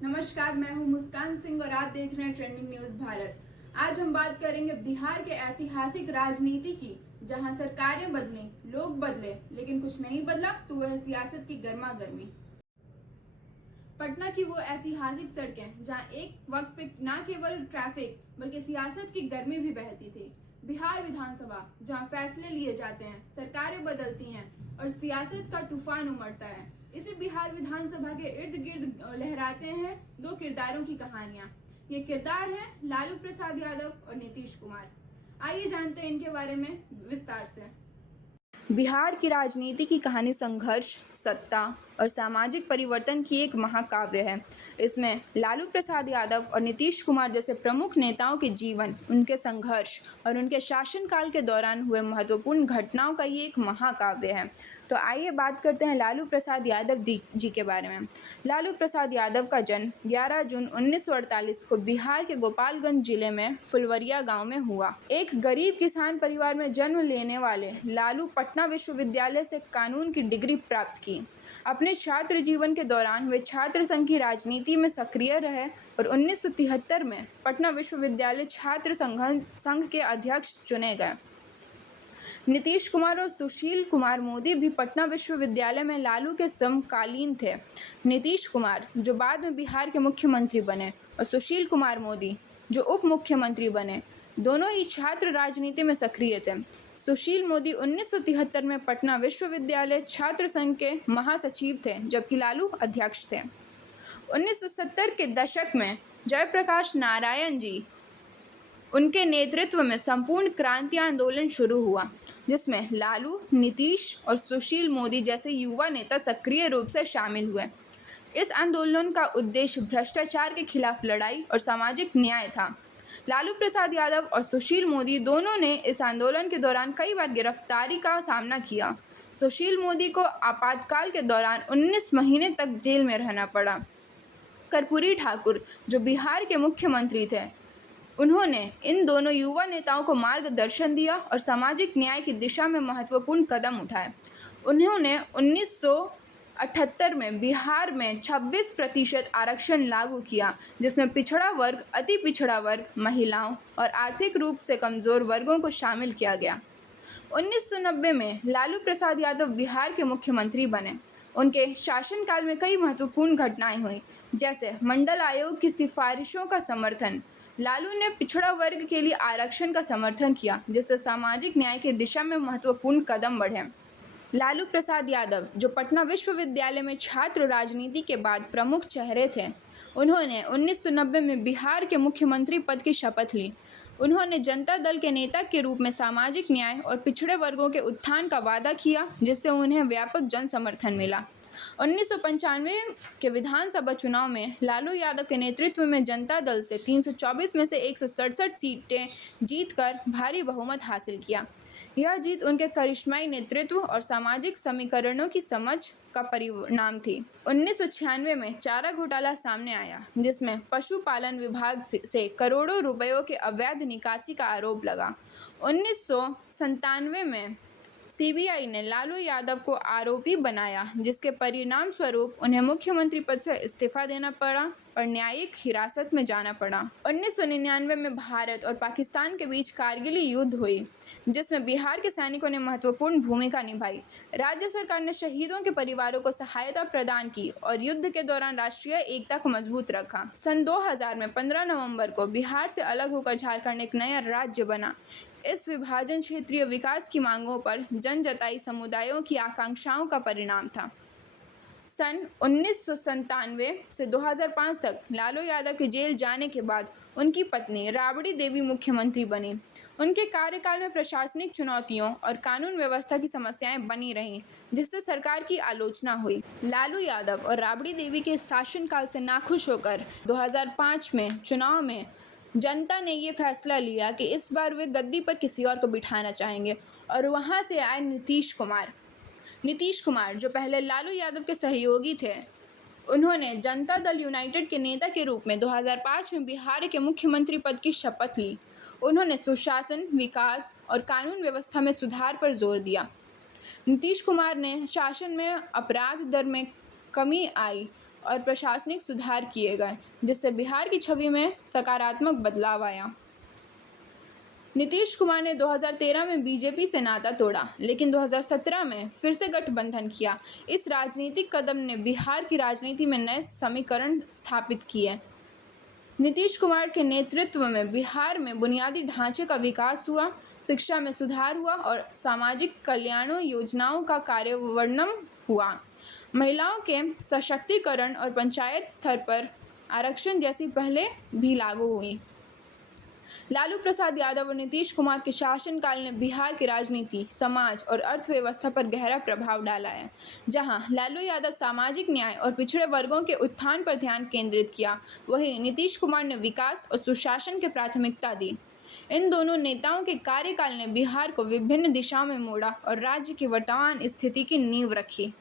नमस्कार, मैं हूं मुस्कान सिंह और आप देख रहे हैं ट्रेंडिंग न्यूज भारत। आज हम बात करेंगे बिहार के ऐतिहासिक राजनीति की, जहां सरकारें बदली, लोग बदले, लेकिन कुछ नहीं बदला तो वह सियासत की गर्मा गर्मी। पटना की वो ऐतिहासिक सड़कें जहां एक वक्त पे न केवल ट्रैफिक बल्कि सियासत की गर्मी भी बहती थी। बिहार विधानसभा जहां फैसले लिए जाते हैं, सरकारें बदलती हैं और सियासत का तूफान उमड़ता है। इसी बिहार विधानसभा के इर्द गिर्द लहराते हैं दो किरदारों की कहानियां। ये किरदार हैं लालू प्रसाद यादव और नीतीश कुमार। आइए जानते हैं इनके बारे में विस्तार से। बिहार की राजनीति की कहानी संघर्ष, सत्ता और सामाजिक परिवर्तन की एक महाकाव्य है। इसमें लालू प्रसाद यादव और नीतीश कुमार जैसे प्रमुख नेताओं के जीवन, उनके संघर्ष और उनके शासनकाल के दौरान हुए महत्वपूर्ण घटनाओं का ये एक महाकाव्य है। तो आइए बात करते हैं लालू प्रसाद यादव जी के बारे में। लालू प्रसाद यादव का जन्म 11 जून 1948 को बिहार के गोपालगंज जिले में फुलवरिया गाँव में हुआ। एक गरीब किसान परिवार में जन्म लेने वाले लालू पटना विश्वविद्यालय से कानून की डिग्री प्राप्त की। अपने छात्र जीवन के दौरान वे छात्र संघ की राजनीति में सक्रिय रहे और 1973 में पटना विश्वविद्यालय छात्र संघ के अध्यक्ष चुने गए। नीतीश कुमार और सुशील कुमार मोदी भी पटना विश्वविद्यालय में लालू के समकालीन थे। नीतीश कुमार जो बाद में बिहार के मुख्यमंत्री बने और सुशील कुमार मोदी जो उप मुख्यमंत्री बने, दोनों ही छात्र राजनीति में सक्रिय थे। सुशील मोदी 1973 में पटना विश्वविद्यालय छात्र संघ के महासचिव थे, जबकि लालू अध्यक्ष थे। 1970 के दशक में जयप्रकाश नारायण जी उनके नेतृत्व में संपूर्ण क्रांति आंदोलन शुरू हुआ, जिसमें लालू, नीतीश और सुशील मोदी जैसे युवा नेता सक्रिय रूप से शामिल हुए। इस आंदोलन का उद्देश्य भ्रष्टाचार के खिलाफ लड़ाई और सामाजिक न्याय था। लालू प्रसाद यादव और सुशील मोदी दोनों ने इस आंदोलन के दौरान कई बार गिरफ्तारी का सामना किया। सुशील मोदी को आपातकाल के दौरान 19 महीने तक जेल में रहना पड़ा। कर्पूरी ठाकुर जो बिहार के मुख्यमंत्री थे, उन्होंने इन दोनों युवा नेताओं को मार्गदर्शन दिया और सामाजिक न्याय की दिशा में महत्वपूर्ण कदम उठाए। उन्होंने 1978 में बिहार में 26% आरक्षण लागू किया, जिसमें पिछड़ा वर्ग, अति पिछड़ा वर्ग, महिलाओं और आर्थिक रूप से कमज़ोर वर्गों को शामिल किया गया। 1990 में लालू प्रसाद यादव बिहार के मुख्यमंत्री बने। उनके शासनकाल में कई महत्वपूर्ण घटनाएं हुई, जैसे मंडल आयोग की सिफारिशों का समर्थन। लालू ने पिछड़ा वर्ग के लिए आरक्षण का समर्थन किया, जिससे सामाजिक न्याय की दिशा में महत्वपूर्ण कदम बढ़े। लालू प्रसाद यादव जो पटना विश्वविद्यालय में छात्र राजनीति के बाद प्रमुख चेहरे थे, उन्होंने 1990 में बिहार के मुख्यमंत्री पद की शपथ ली। उन्होंने जनता दल के नेता के रूप में सामाजिक न्याय और पिछड़े वर्गों के उत्थान का वादा किया, जिससे उन्हें व्यापक जन समर्थन मिला। 1995 के विधानसभा चुनाव में लालू यादव के नेतृत्व में जनता दल से 324 में से 167 सीटें जीतकर भारी बहुमत हासिल किया। यह जीत उनके करिश्माई नेतृत्व और सामाजिक समीकरणों की समझ का परिणाम थी। 1996 में चारा घोटाला सामने आया, जिसमें पशुपालन विभाग से करोड़ों रुपयों के अवैध निकासी का आरोप लगा। 1997 में सीबीआई ने लालू यादव को आरोपी बनाया, जिसके परिणाम स्वरूप उन्हें मुख्यमंत्री पद से इस्तीफा देना पड़ा और न्यायिक हिरासत में जाना पड़ा। 1999 में भारत और पाकिस्तान के बीच कारगिल युद्ध हुई, जिसमें बिहार के सैनिकों ने महत्वपूर्ण भूमिका निभाई। राज्य सरकार ने शहीदों के परिवारों को सहायता प्रदान की और युद्ध के दौरान राष्ट्रीय एकता को मजबूत रखा। सन 2000 में 15 नवंबर को बिहार से अलग होकर झारखंड एक नया राज्य बना। इस विभाजन क्षेत्रीय विकास की मांगों पर जनजातीय समुदायों की आकांक्षाओं का परिणाम था। सन 1997 से 2005 तक लालू यादव के जेल जाने के बाद उनकी पत्नी राबड़ी देवी मुख्यमंत्री बनी। उनके कार्यकाल में प्रशासनिक चुनौतियों और कानून व्यवस्था की समस्याएं बनी रहीं, जिससे सरकार की आलोचना हुई। लालू यादव और राबड़ी देवी के शासनकाल से नाखुश होकर 2005 में चुनाव में जनता ने ये फैसला लिया कि इस बार वे गद्दी पर किसी और को बिठाना चाहेंगे और वहां से आए नीतीश कुमार जो पहले लालू यादव के सहयोगी थे। उन्होंने जनता दल यूनाइटेड के नेता के रूप में 2005 में बिहार के मुख्यमंत्री पद की शपथ ली। उन्होंने सुशासन, विकास और कानून व्यवस्था में सुधार पर जोर दिया। नीतीश कुमार ने शासन में अपराध दर में कमी आई और प्रशासनिक सुधार किए गए, जिससे बिहार की छवि में सकारात्मक बदलाव आया। नीतीश कुमार ने 2013 में बीजेपी से नाता तोड़ा, लेकिन 2017 में फिर से गठबंधन किया। इस राजनीतिक कदम ने बिहार की राजनीति में नए समीकरण स्थापित किए। नीतीश कुमार के नेतृत्व में बिहार में बुनियादी ढांचे का विकास हुआ, शिक्षा में सुधार हुआ और सामाजिक कल्याण योजनाओं का कार्यान्वयन हुआ। महिलाओं के सशक्तिकरण और पंचायत स्तर पर आरक्षण जैसी पहलें भी लागू हुई। लालू प्रसाद यादव और नीतीश कुमार के शासनकाल ने बिहार की राजनीति, समाज और अर्थव्यवस्था पर गहरा प्रभाव डाला है। जहां लालू यादव सामाजिक न्याय और पिछड़े वर्गों के उत्थान पर ध्यान केंद्रित किया, वहीं नीतीश कुमार ने विकास और सुशासन की प्राथमिकता दी। इन दोनों नेताओं के कार्यकाल ने बिहार को विभिन्न दिशाओं में मोड़ा और राज्य की वर्तमान स्थिति की नींव रखी।